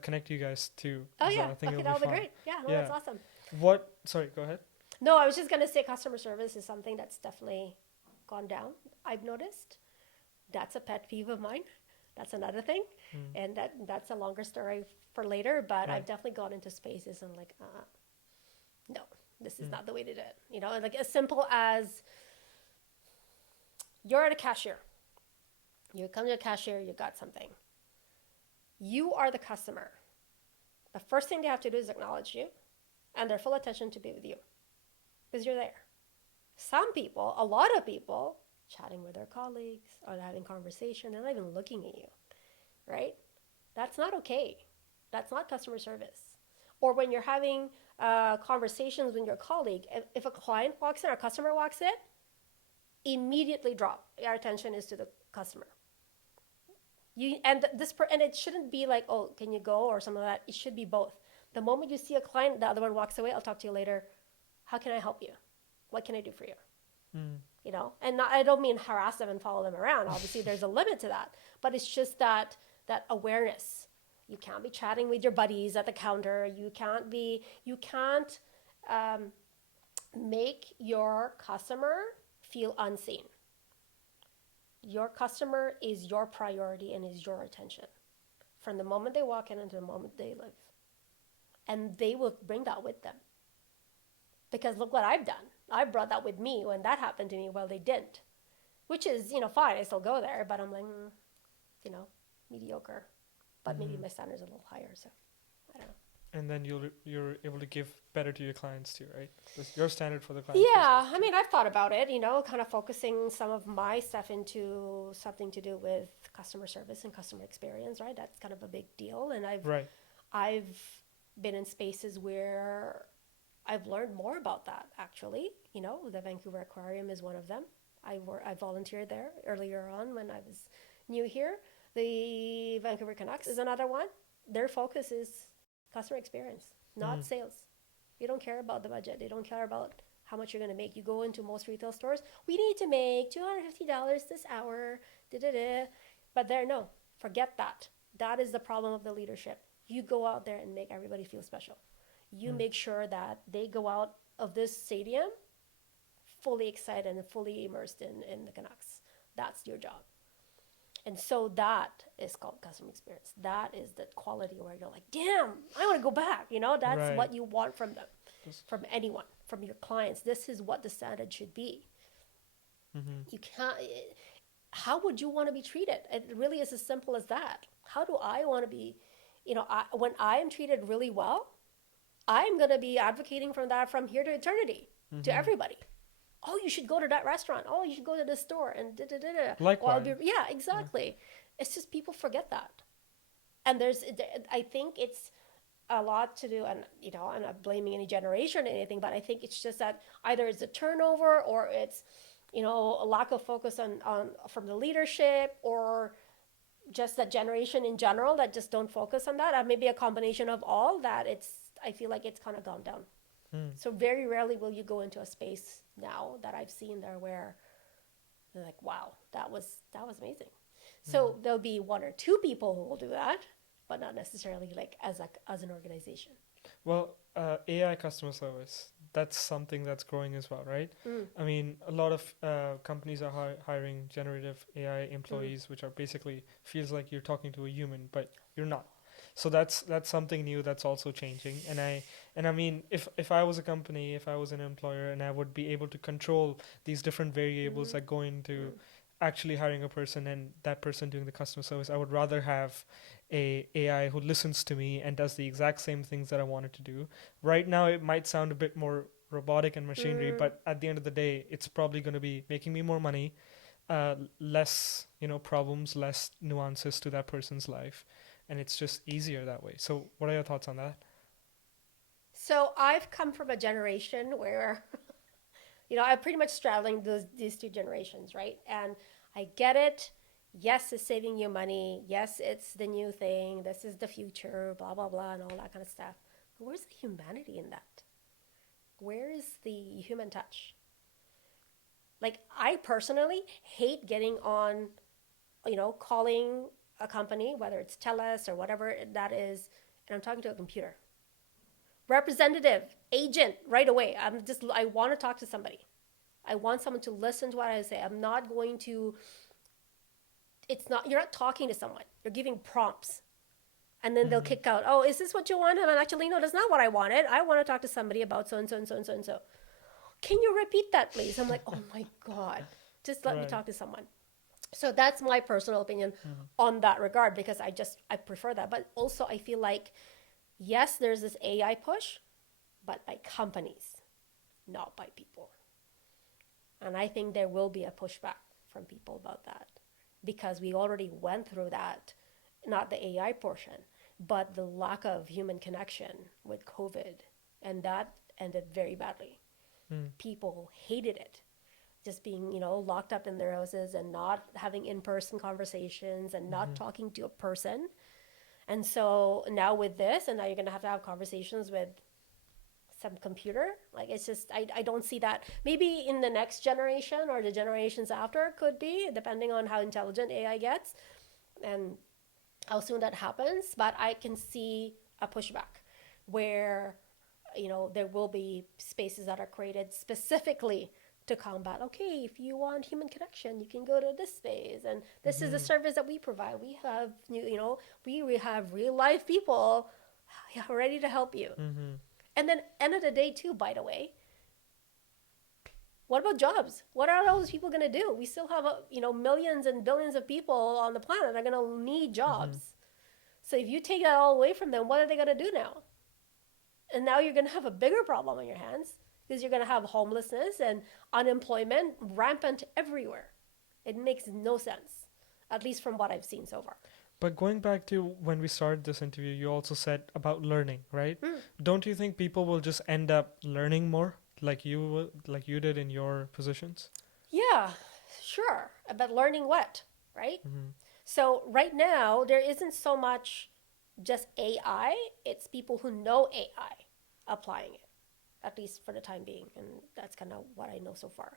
connect you guys too. Oh So yeah, I think okay, it'll that'll be be fun. great. Yeah, no, Yeah. that's awesome. What? Sorry, go ahead. No, I was just gonna say customer service is something that's definitely gone down. I've noticed. That's a pet peeve of mine. That's another thing, and that's a longer story for later. But Right. I've definitely gone into spaces and like, no, this is not the way to do it. Like as simple as you're at a cashier. You come to a cashier, you got something. You are the customer. the first thing they have to do is acknowledge you and their full attention to be with you because you're there. Some people, a lot of people, chatting with their colleagues or having conversation, they're not even looking at you, right? That's not okay. That's not customer service. Or when you're having conversations with your colleague, if a client walks in or a customer walks in, immediately drop. Our attention is to the customer. And it shouldn't be like, oh, can you go or something like that. It should be both. The moment you see a client, the other one walks away, I'll talk to you later. How can I help you? What can I do for you? You know, and I don't mean harass them and follow them around. Obviously, there's a limit to that. But it's just that awareness. You can't be chatting with your buddies at the counter. You can't make your customer feel unseen. Your customer is your priority and is your attention from the moment they walk in until the moment they leave. And they will bring that with them. Because look what I've done. I brought that with me when that happened to me. Well, they didn't. Which is, fine. I still go there. But I'm like, mediocre. But maybe my standards are a little higher. So, I don't know. And then you're able to give better to your clients too, right? That's your standard for the clients. Yeah, I mean, I've thought about it, kind of focusing some of my stuff into something to do with customer service and customer experience, right? That's kind of a big deal. And I've been in spaces where I've learned more about that, actually. The Vancouver Aquarium is one of them. I volunteered there earlier on when I was new here. The Vancouver Canucks is another one. Their focus is customer experience, not sales. They don't care about the budget. They don't care about how much you're going to make. You go into most retail stores, we need to make $250 this hour, But no, forget that. That is the problem of the leadership. You go out there and make everybody feel special. You make sure that they go out of this stadium fully excited and fully immersed in the Canucks. That's your job. And so that is called customer experience. That is the quality where you're like, damn, I want to go back. That's what you want from them, from anyone, from your clients. This is what the standard should be. You can't, how would you want to be treated? It really is as simple as that. How do I want to be, when I am treated really well, I'm going to be advocating from here to eternity, to everybody. Oh, you should go to that restaurant. Oh, you should go to this store and Likewise. Yeah, exactly. Yeah. It's just people forget that. And I think it's a lot to do, and I'm not blaming any generation or anything, but I think it's just that either it's a turnover or it's, a lack of focus on from the leadership, or just that generation in general that just don't focus on that. Maybe a combination of all that. I feel like it's kind of gone down. So very rarely will you go into a space now that I've seen there where they're like, wow, that was amazing. So there'll be one or two people who will do that, but not necessarily like as an organization. Well, AI customer service, that's something that's growing as well, right? I mean, a lot of companies are hiring generative AI employees, which are basically feels like you're talking to a human, but you're not. So that's something new that's also changing. And I mean, if I was a company, if I was an employer, and I would be able to control these different variables that go into actually hiring a person and that person doing the customer service, I would rather have a AI who listens to me and does the exact same things that I wanted to do. Right now, it might sound a bit more robotic and machinery, but at the end of the day, it's probably going to be making me more money, less, problems, less nuances to that person's life. And it's just easier that way. So what are your thoughts on that? So I've come from a generation where, I'm pretty much straddling these two generations, right? And I get it. Yes, it's saving you money. Yes, it's the new thing. This is the future, blah, blah, blah, and all that kind of stuff. But where's the humanity in that? Where is the human touch? Like, I personally hate getting on, calling a company, whether it's TELUS or whatever that is, and I'm talking to a computer. Representative, agent, right away. I want to talk to somebody. I want someone to listen to what I say. I'm not going to, you're not talking to someone. You're giving prompts. And then they'll kick out, oh, is this what you want? And actually, no, that's not what I wanted. I want to talk to somebody about so and so and so and so and so. Can you repeat that, please? I'm like, oh my God, just let me talk to someone. So that's my personal opinion on that regard, because I prefer that. But also I feel like Yes, there's this AI push, but by companies, not by people. And I think there will be a pushback from people about that because we already went through that, not the AI portion, but the lack of human connection with COVID. And that ended very badly. People hated it. Just being, locked up in their houses and not having in-person conversations and not talking to a person. And so now with this, and now you're going to have conversations with some computer. Like, it's just, I don't see that. Maybe in the next generation or the generations after could be, depending on how intelligent AI gets and how soon that happens. But I can see a pushback where, there will be spaces that are created specifically to combat, okay, if you want human connection, you can go to this space. And this is the service that we provide. We have, we have real life people ready to help you. And then end of the day too, by the way, what about jobs? What are all those people going to do? We still have, millions and billions of people on the planet that are going to need jobs. So if you take that all away from them, what are they going to do now? And now you're going to have a bigger problem on your hands because you're going to have homelessness and unemployment rampant everywhere. It makes no sense, at least from what I've seen so far. But going back to when we started this interview, you also said about learning, right? Don't you think people will just end up learning more like you did in your positions? Yeah, sure. But learning what, right? So right now, there isn't so much just AI. It's people who know AI applying it, at least for the time being. And that's kind of what I know so far.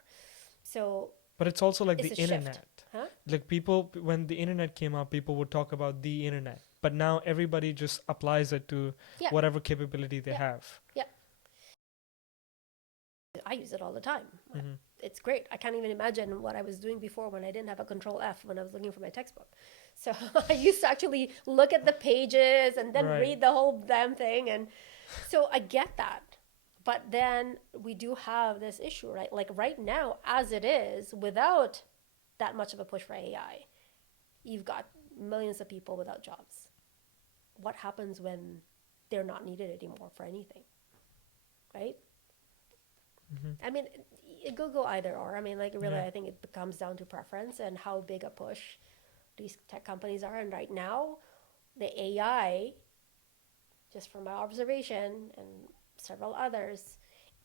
So, but it's also like it's the a shift. internet. Huh? Like people, when the internet came out, people would talk about the internet. But now everybody just applies it to whatever capability they have. Yeah. I use it all the time. It's great. I can't even imagine what I was doing before when I didn't have a control F when I was looking for my textbook. So I used to actually look at the pages and then read the whole damn thing. And so I get that. But then we do have this issue, right? Like right now, as it is, without that much of a push for AI, you've got millions of people without jobs. What happens when they're not needed anymore for anything, right? I mean, it could go either or. I mean, like really, I think it comes down to preference and how big a push these tech companies are. And right now, the AI, just from my observation and several others,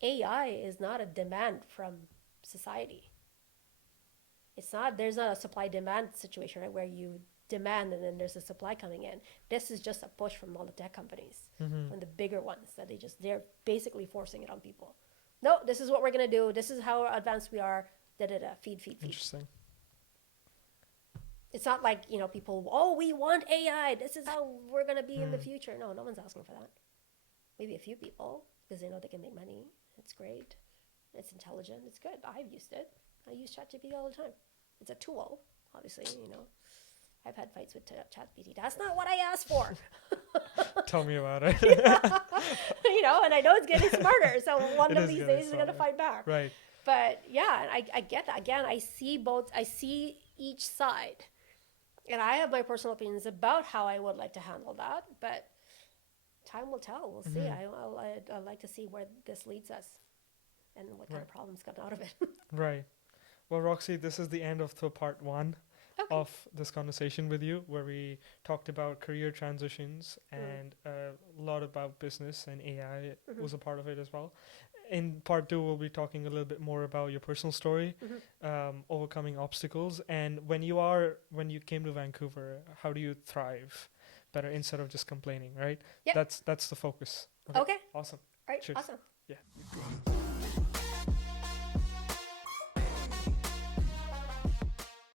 AI is not a demand from society. There's not a supply demand situation, right, where you demand and then there's a supply coming in. This is just a push from all the tech companies, from the bigger ones that they're basically forcing it on people. No, this is what we're going to do. This is how advanced we are. Feed. Interesting. It's not like, people, we want AI. This is how we're going to be in the future. No one's asking for that. Maybe a few people because they know they can make money. It's great. It's intelligent. It's good. I've used it. I use ChatGPT all the time. It's a tool, obviously, I've had fights with ChatGPT. That's not what I asked for. Tell me about it. And I know it's getting smarter. So one of these days it's going to fight back. Right. But yeah, I get that. Again, I see each side. And I have my personal opinions about how I would like to handle that. But time will tell. We'll see. I'd like to see where this leads us and what kind of problems come out of it. Right. Well, Roxy, this is the end of the part 1 of this conversation with you, where we talked about career transitions and a lot about business, and AI was a part of it as well. In part 2, we'll be talking a little bit more about your personal story, overcoming obstacles, and when you came to Vancouver, how do you thrive better instead of just complaining, right? Yep. That's the focus. Okay. Awesome. All right. Cheers. Awesome. Yeah.